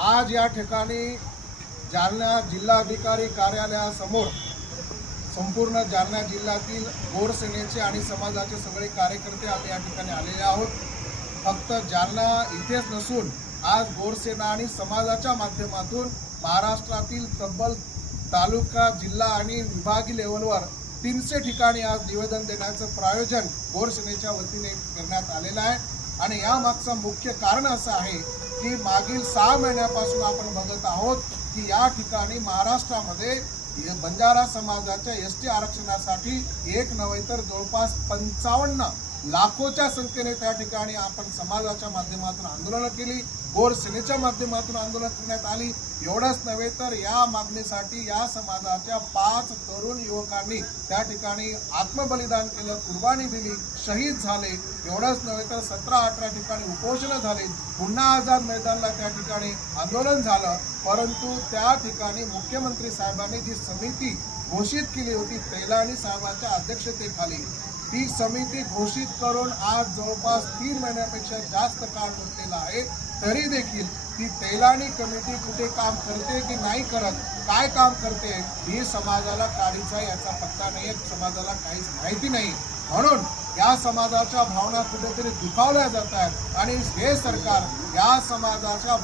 आज या ठिकाणी जालना जिल्हाधिकारी कार्यालयासमोर संपूर्ण जालना जिल्ह्यातील गोरसेनेचे आणि समाजाचे सगळे कार्यकर्ते आम्ही या ठिकाणी आलेले आहोत। फक्त जालना इथेच नसून आज गोरसेना आणि समाजाच्या माध्यमातून महाराष्ट्रातील तब्बल तालुका, जिल्हा आणि विभागीय लेवलवर 300 ठिकाणी आज निवेदन देण्याचं प्रायोजन गोरसेनेच्या वतीने करण्यात आलेलं आहे। आणि यामागचं मुख्य कारण असं आहे की मागील 6 महिन्यापासून आपण बघत आहोत की या ठिकाणी महाराष्ट्रामध्ये बंजारा समाजाच्या एसटी आरक्षणासाठी एक नव्हे तर जवळपास 55 लाखोच्या संख्येने त्या ठिकाणी आपण समाजाच्या माध्यमातून आंदोलन केली, गोरसेनेच्या माध्यमातून आंदोलन करण्यात आली। एवढंच नव्हे तर या मागणीसाठी या समाजाच्या 5 तरुण युवकांनी त्या ठिकाणी आत्मबलिदान केलं, कुर्बानी दिली, शहीद झाले। एवढंच नव्हे तर 17-18 ठिकाणी उपोषण झाले, पुन्हा आझाद मैदानला त्या ठिकाणी आंदोलन झालं। परंतु त्या ठिकाणी मुख्यमंत्री साहेबांनी जी समिती घोषित केली होती तेलानी साहेबांच्या अध्यक्षतेखाली, ती समिती घोषित करून आज जवळपास 3 महिन्यापेक्षा जास्त काळ उरलेला आहे। तरी देखील ती तेलानी कमिटी कुठे काम करते की नाही करत, काय काम करते ही समाजाला काडीचा याचा पत्ता नाही, समाजाला काहीच माहिती नाही। म्हणून या समाजाच्या भावना कुठेतरी दुखावल्या जात आहेत आणि हे सरकार या समाजाच्या